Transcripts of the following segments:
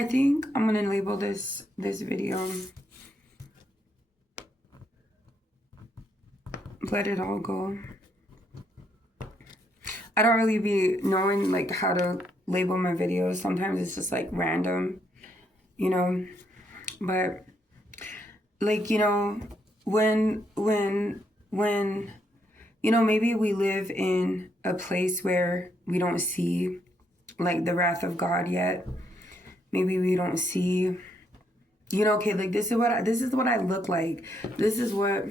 I think I'm gonna label this video "Let It All Go." I don't really be knowing like how to label my videos. Sometimes it's just like random, you know. But like, you know, when you know, maybe we live in a place where we don't see like the wrath of God yet. Maybe we don't see, you know, okay, like this is what I look like. This is what,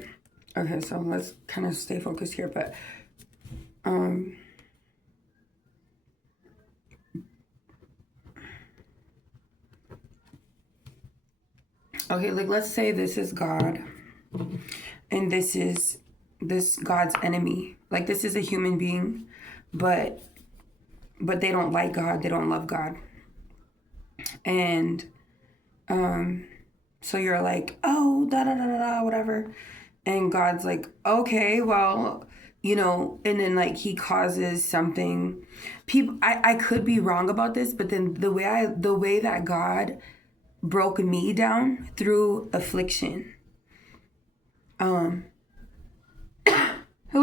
okay, so let's kind of stay focused here, but okay, like let's say this is God and this is God's enemy. Like this is a human being, but they don't like God, they don't love God. And so you're like, oh, da da da da da, whatever. And God's like, okay, well, you know, and then like he causes something. People, I could be wrong about this, but then the way that God broke me down through affliction. Who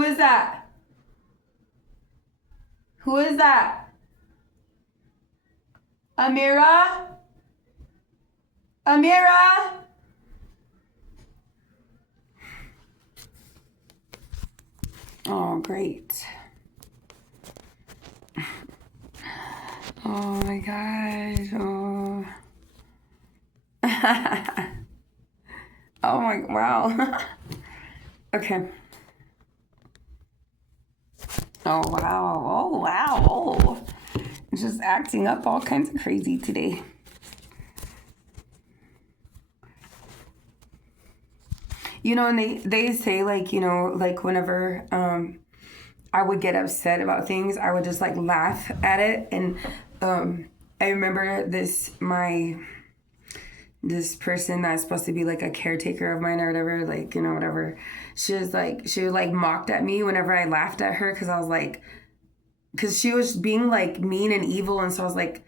is that? Who is that? Amira? Amira? Oh, great. Oh my gosh. Oh. Oh my, wow. Okay. Oh wow. Oh wow. Oh. It's just acting up all kinds of crazy today. You know, and they say like, you know, like whenever I would get upset about things, I would just like laugh at it. And I remember this person that's supposed to be like a caretaker of mine or whatever, like, you know, whatever. She was like mocked at me whenever I laughed at her because I was like, because she was being like mean and evil. And so I was like,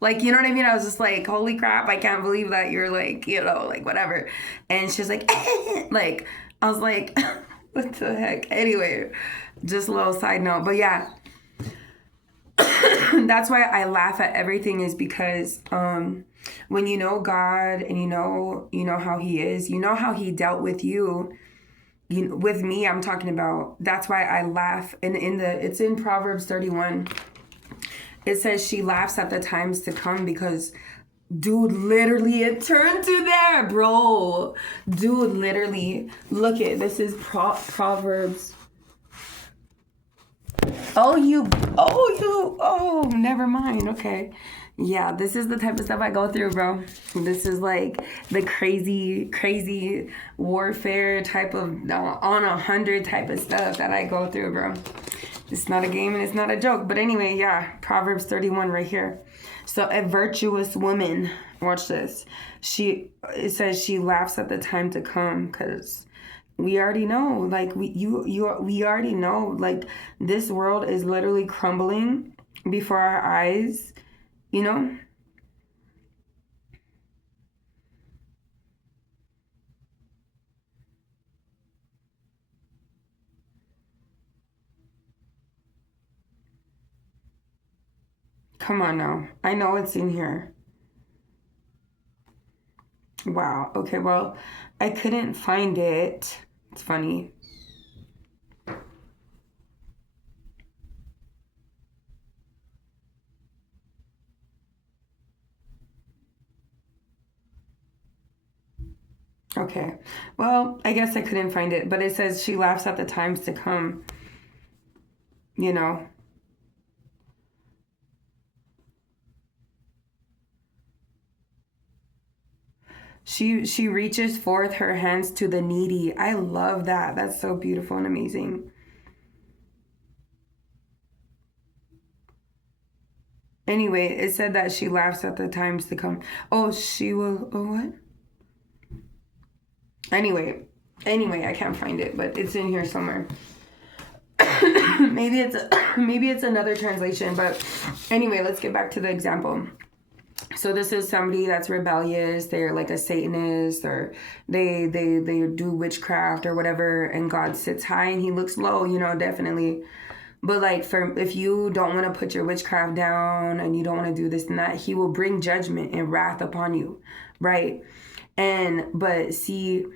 like, you know what I mean? I was just like, holy crap, I can't believe that you're like, you know, like whatever. And she was like, like, I was like, what the heck? Anyway, just a little side note. But yeah, that's why I laugh at everything, is because when you know God and you know how he is, you know how he dealt with you. With me, I'm talking about, that's why I laugh. And it's in Proverbs 31. It says she laughs at the times to come because, dude, literally it turned to there, bro. Dude, literally, look it. This is Proverbs. Oh, never mind. Okay. Yeah, this is the type of stuff I go through, bro. This is like the crazy warfare type of on 100 type of stuff that I go through, bro. It's not a game and it's not a joke. But anyway, yeah, Proverbs 31 right here. So a virtuous woman, watch this. It says she laughs at the time to come, because we already know, like we already know, like this world is literally crumbling before our eyes, you know? Come on now. I know it's in here. Wow. Okay, well, I couldn't find it. It's funny. Okay. Well, I guess I couldn't find it, but it says she laughs at the times to come, you know. She reaches forth her hands to the needy. I love that. That's so beautiful and amazing. Anyway, it said that she laughs at the times to come. Oh, she will. Oh, what? Anyway, I can't find it, but it's in here somewhere. maybe it's another translation, but anyway, let's get back to the example. So this is somebody that's rebellious. They're like a Satanist, or they do witchcraft or whatever, and God sits high and he looks low, definitely. But like, for if you don't want to put your witchcraft down and you don't want to do this and that, he will bring judgment and wrath upon you, right? But see,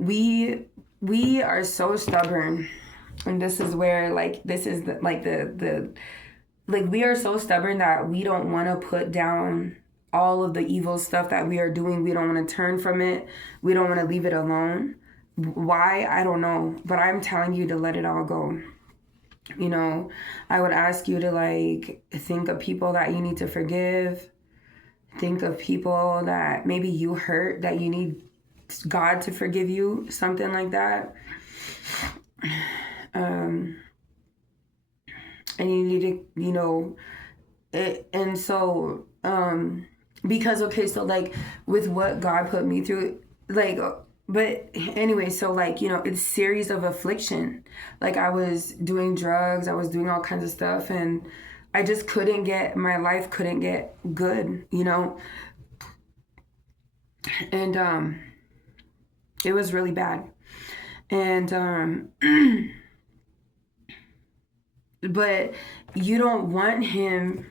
we are so stubborn, and this is where like this is the like, we are so stubborn that we don't want to put down all of the evil stuff that we are doing. We don't want to turn from it. We don't want to leave it alone. Why? I don't know. But I'm telling you to let it all go. I would ask you to like think of people that you need to forgive. Think of people that maybe you hurt, that you need God to forgive you, something like that. And you need to, and so, because, okay, so like with what God put me through, like, but anyway, so like, it's series of affliction. Like, I was doing drugs, I was doing all kinds of stuff, and I just my life couldn't get good, and it was really bad. And but you don't want him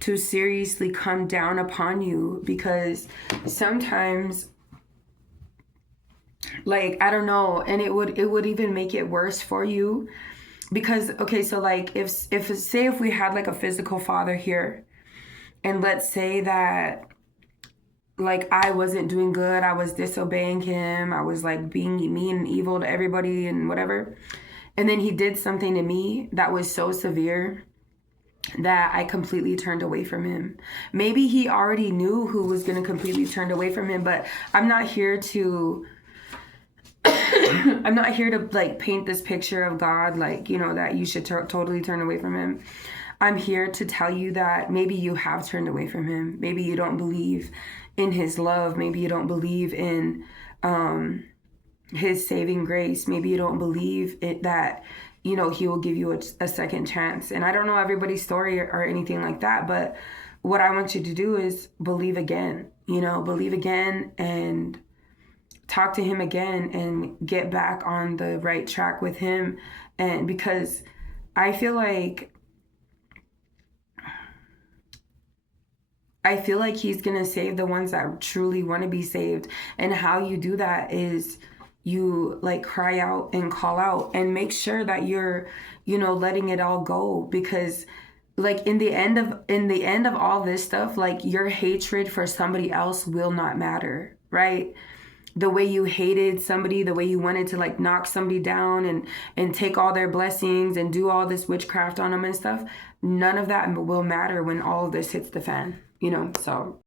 to seriously come down upon you, because sometimes, like, I don't know, and it would even make it worse for you, because, okay, so like if we had like a physical father here, and let's say that like I wasn't doing good, I was disobeying him, I was like being mean and evil to everybody and whatever, and then he did something to me that was so severe that I completely turned away from him. Maybe he already knew who was going to completely turn away from him, but I'm not here to I'm not here to like paint this picture of God, like, that you should totally turn away from him. I'm here to tell you that maybe you have turned away from him. Maybe you don't believe in his love. Maybe you don't believe in his saving grace. Maybe you don't believe that, he will give you a second chance. And I don't know everybody's story or anything like that, but what I want you to do is believe again, believe again and talk to him again and get back on the right track with him. And because I feel like he's going to save the ones that truly want to be saved. And how you do that is you like cry out and call out and make sure that you're, letting it all go. Because like in the end of all this stuff, like your hatred for somebody else will not matter, right? The way you hated somebody, the way you wanted to like knock somebody down and take all their blessings and do all this witchcraft on them and stuff, none of that will matter when all of this hits the fan, so.